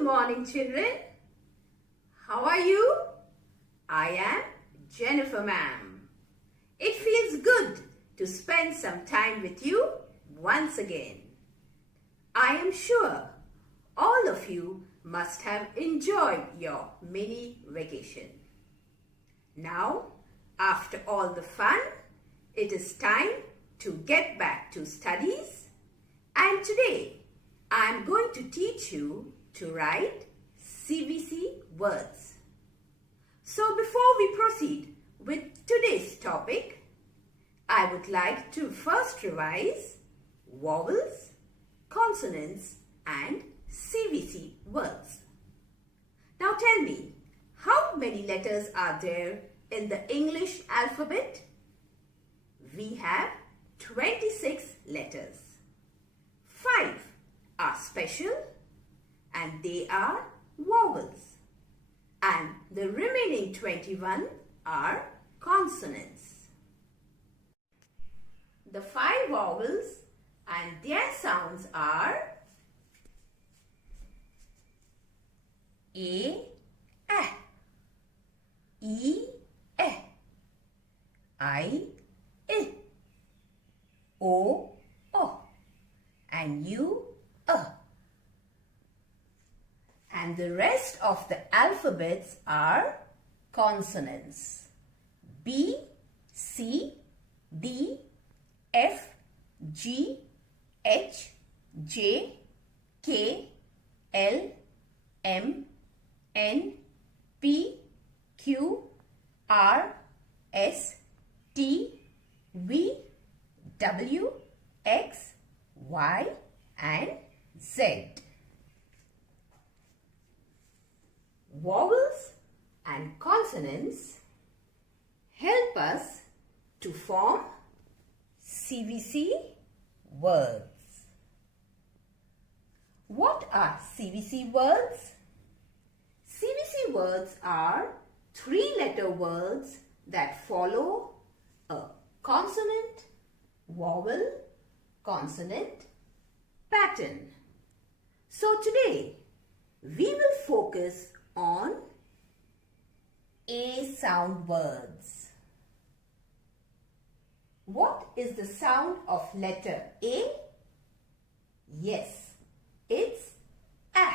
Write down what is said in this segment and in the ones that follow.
Good morning, children. How are you? I am Jennifer, ma'am. It feels good to spend some time with you once again. I am sure all of you must have enjoyed your mini vacation. Now, after all the fun, it is time to get back to studies, and today I am going to teach you to write CVC words. So before we proceed with today's topic, I would like to first revise vowels, consonants and CVC words. Now tell me, how many letters are there in the English alphabet? We have 26 letters. 5 are special and they are vowels, and the remaining 21 are consonants. The 5 vowels and their sounds are A, E, I, O, and U, and the rest of the alphabets are consonants. B, C, D, F, G, H, J, K, L, M, N, P, Q, R, S, T, V, W, X, Y and Z. Vowels and consonants help us to form CVC words. What are CVC words? CVC words are 3-letter words that follow a consonant, vowel, consonant pattern. So today we will focus on A sound words. What is the sound of letter A? Yes, it's A.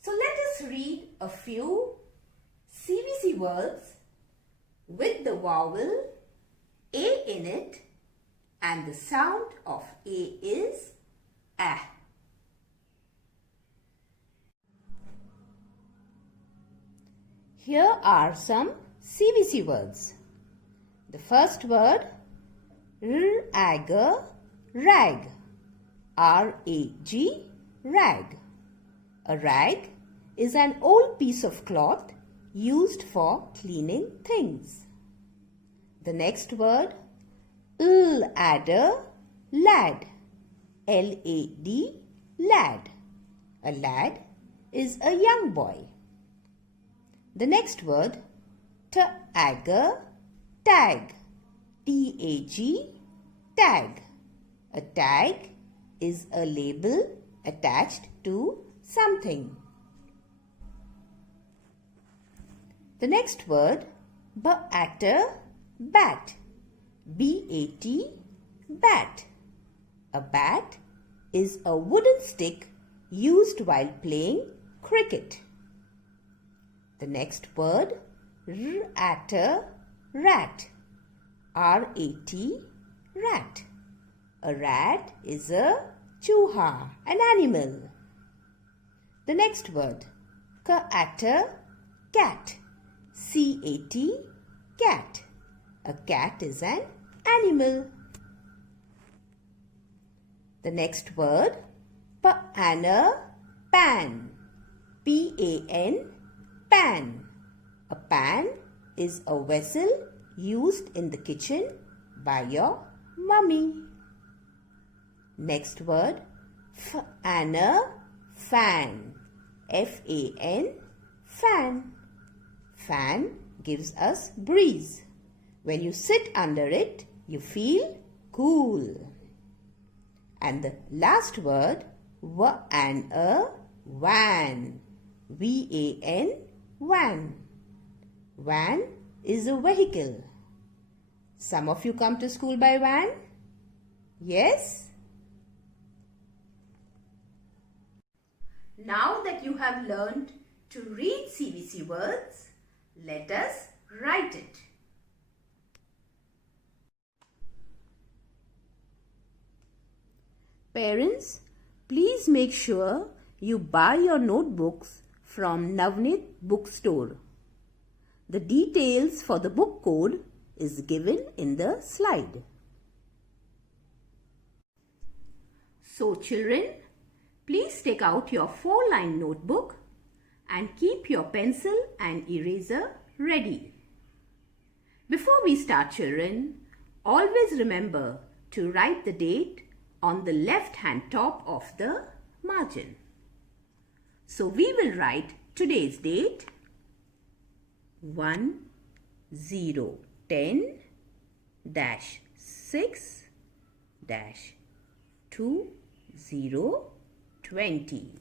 So let us read a few CVC words with the vowel A in it, and the sound of A is A. Here are some CVC words. The first word, rag, rag, R-A-G, rag. A rag is an old piece of cloth used for cleaning things. The next word, ladder, lad, L-A-D, lad. A lad is a young boy. The next word, tag, tag, T-A-G, tag. A tag is a label attached to something. The next word, bat, bat, B-A-T, bat. A bat is a wooden stick used while playing cricket. The next word, rat, rat, R-A-T, rat. A rat is a chooha, an animal. The next word, cat, cat, C-A-T, cat. A cat is an animal. The next word, pan, pan, P-A-N, pan. A pan is a vessel used in the kitchen by your mummy. Next word, fan, fan, F-A-N, fan. Fan gives us breeze. When you sit under it, you feel cool. And the last word, Van. V-A-N, van. Van is a vehicle. Some of you come to school by van? Yes? Now that you have learned to read CVC words, let us write it. Parents, please make sure you buy your notebooks from Navneet bookstore. The details for the book code is given in the slide. So children, please take out your 4-line notebook and keep your pencil and eraser ready. Before we start children, always remember to write the date on the left hand top of the margin. So we will write today's date 10-6-2020.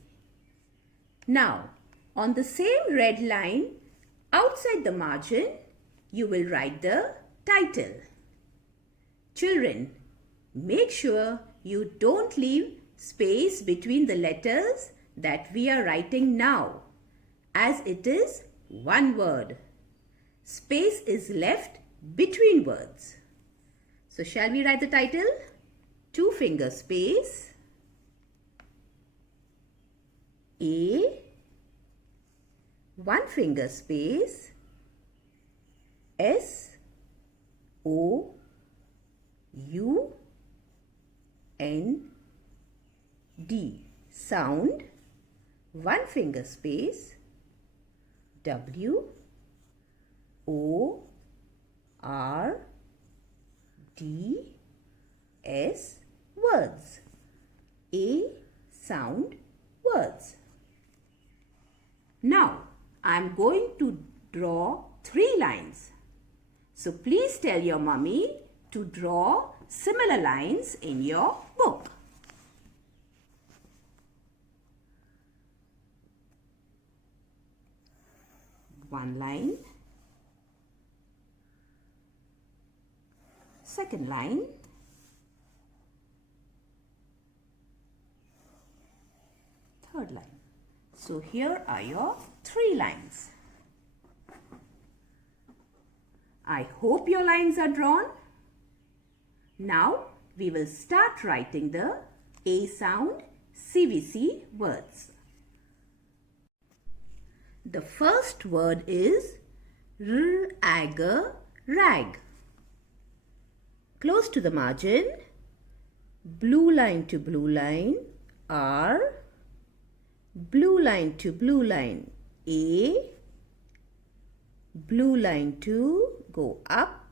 Now, on the same red line outside the margin, you will write the title. Children, make sure you don't leave space between the letters that we are writing now, as it is one word. Space is left between words. So shall we write the title? 2-finger space, A, 1-finger space, S, O, U, N, D. Sound, 1-finger space, W, O, R, D, S, words. A, sound, words. Now, I am going to draw 3 lines. So please tell your mummy to draw similar lines in your book. One line, second line, third line. So here are your 3 lines. I hope your lines are drawn. Now we will start writing the A sound CVC words. The first word is rag. Close to the margin, blue line to blue line, R, blue line to blue line, A, blue line to go up,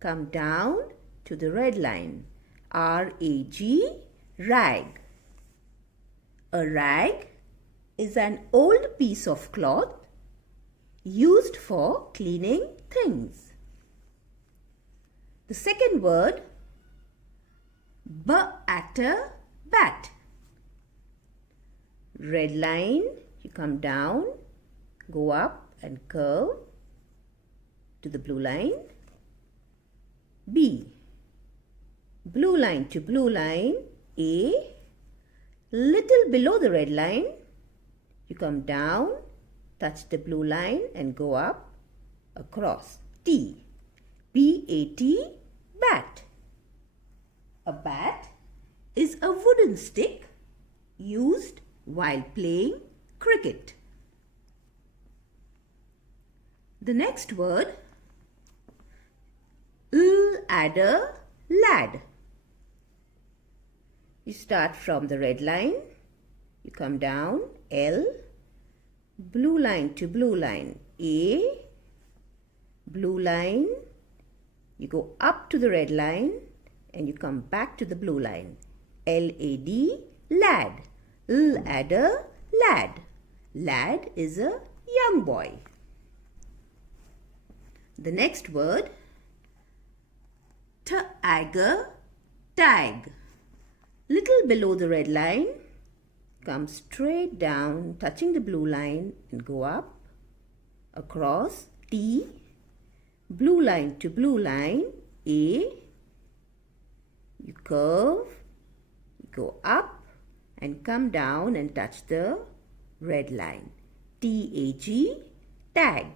come down to the red line, R-A-G, rag. A rag is an old piece of cloth used for cleaning things. The second word, bat. Red line, you come down, go up and curve to the blue line. B, blue line to blue line, A, little below the red line, you come down, touch the blue line and go up, across. T, B-A-T, bat. A bat is a wooden stick used while playing cricket. The next word, adder, lad. You start from the red line, you come down, L, blue line to blue line, A, blue line, you go up to the red line and you come back to the blue line, L-A-D, lad. Adder, lad. Lad is a young boy. The next word, tag. Little below the red line, come straight down, touching the blue line, and go up, across, T, blue line to blue line, A, you curve, you go up and come down and touch the red line, TAG, tag.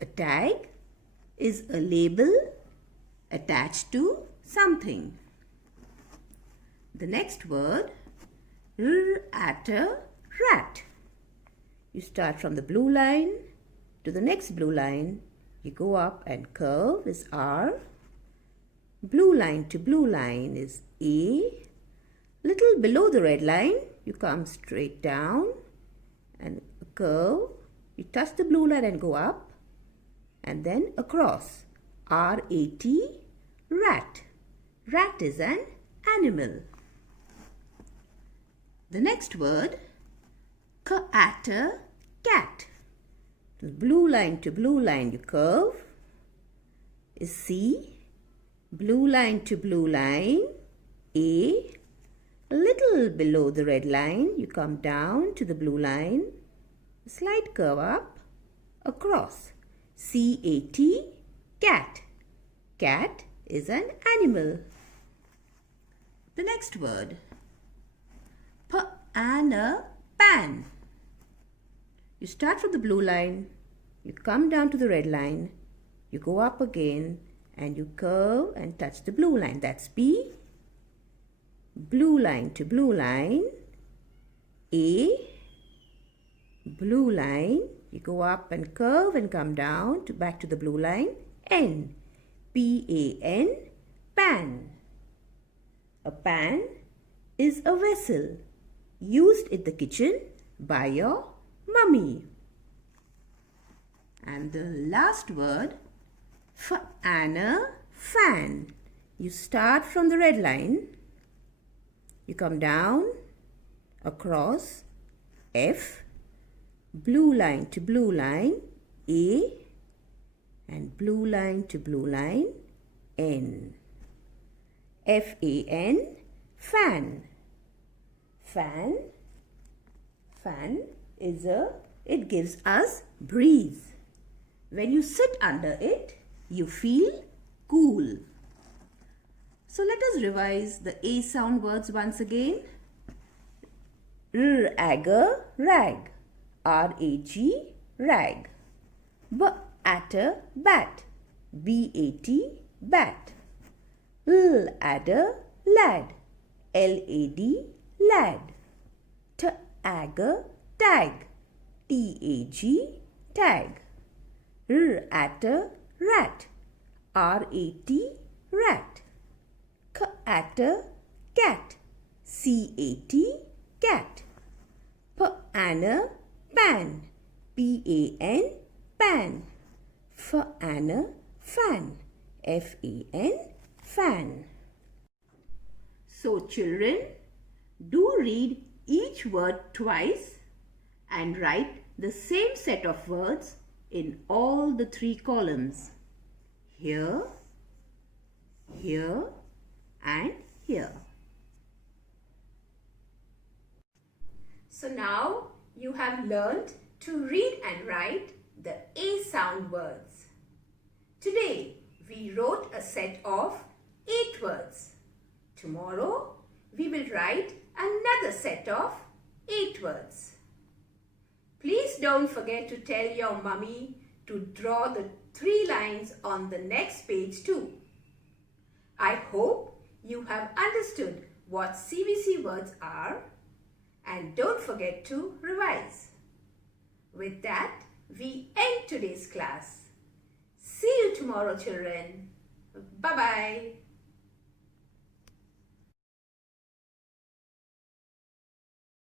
A tag is a label attached to something. The next word, at a rat. You start from the blue line to the next blue line. You go up and curve is R. Blue line to blue line is A. Little below the red line, you come straight down and curve. You touch the blue line and go up and then across. R-A-T, rat. Rat is an animal. The next word, at a cat. The blue line to blue line you curve is C. Blue line to blue line, A. A little below the red line, you come down to the blue line, a slight curve up, across. C-A-T, cat. Cat is an animal. The next word, pan. You start from the blue line, you come down to the red line, you go up again and you curve and touch the blue line. That's P. Blue line to blue line, A. Blue line, you go up and curve and come down to back to the blue line, N. P-A-N, pan. A pan is a vessel used in the kitchen by your mummy. And the last word, fan. You start from the red line, you come down, across, F, blue line to blue line, A, and blue line to blue line, N. F-A-N, fan. Fan is it gives us breeze. When you sit under it, you feel cool. So let us revise the A sound words once again. R-agger, rag. R-A-G, rag. B-atter, bat. B-A-T, bat. L-adder, lad. L-A-D, lad. T-agger, tag. T-A-G, tag. R-atter, rat. R-A-T, rat. C-atter, cat. C-A-T, cat. P-anner, pan. P-A-N, pan. F-anner, fan. F-A-N, fan. So children, do read each word twice and write the same set of words in all the 3 columns. Here, here and here. So now you have learned to read and write the A sound words. Today we wrote a set of 8 words. Tomorrow we will write another set of 8 words. Please don't forget to tell your mummy to draw the 3 lines on the next page too. I hope you have understood what CVC words are and don't forget to revise. With that, we end today's class. See you tomorrow, children. Bye-bye.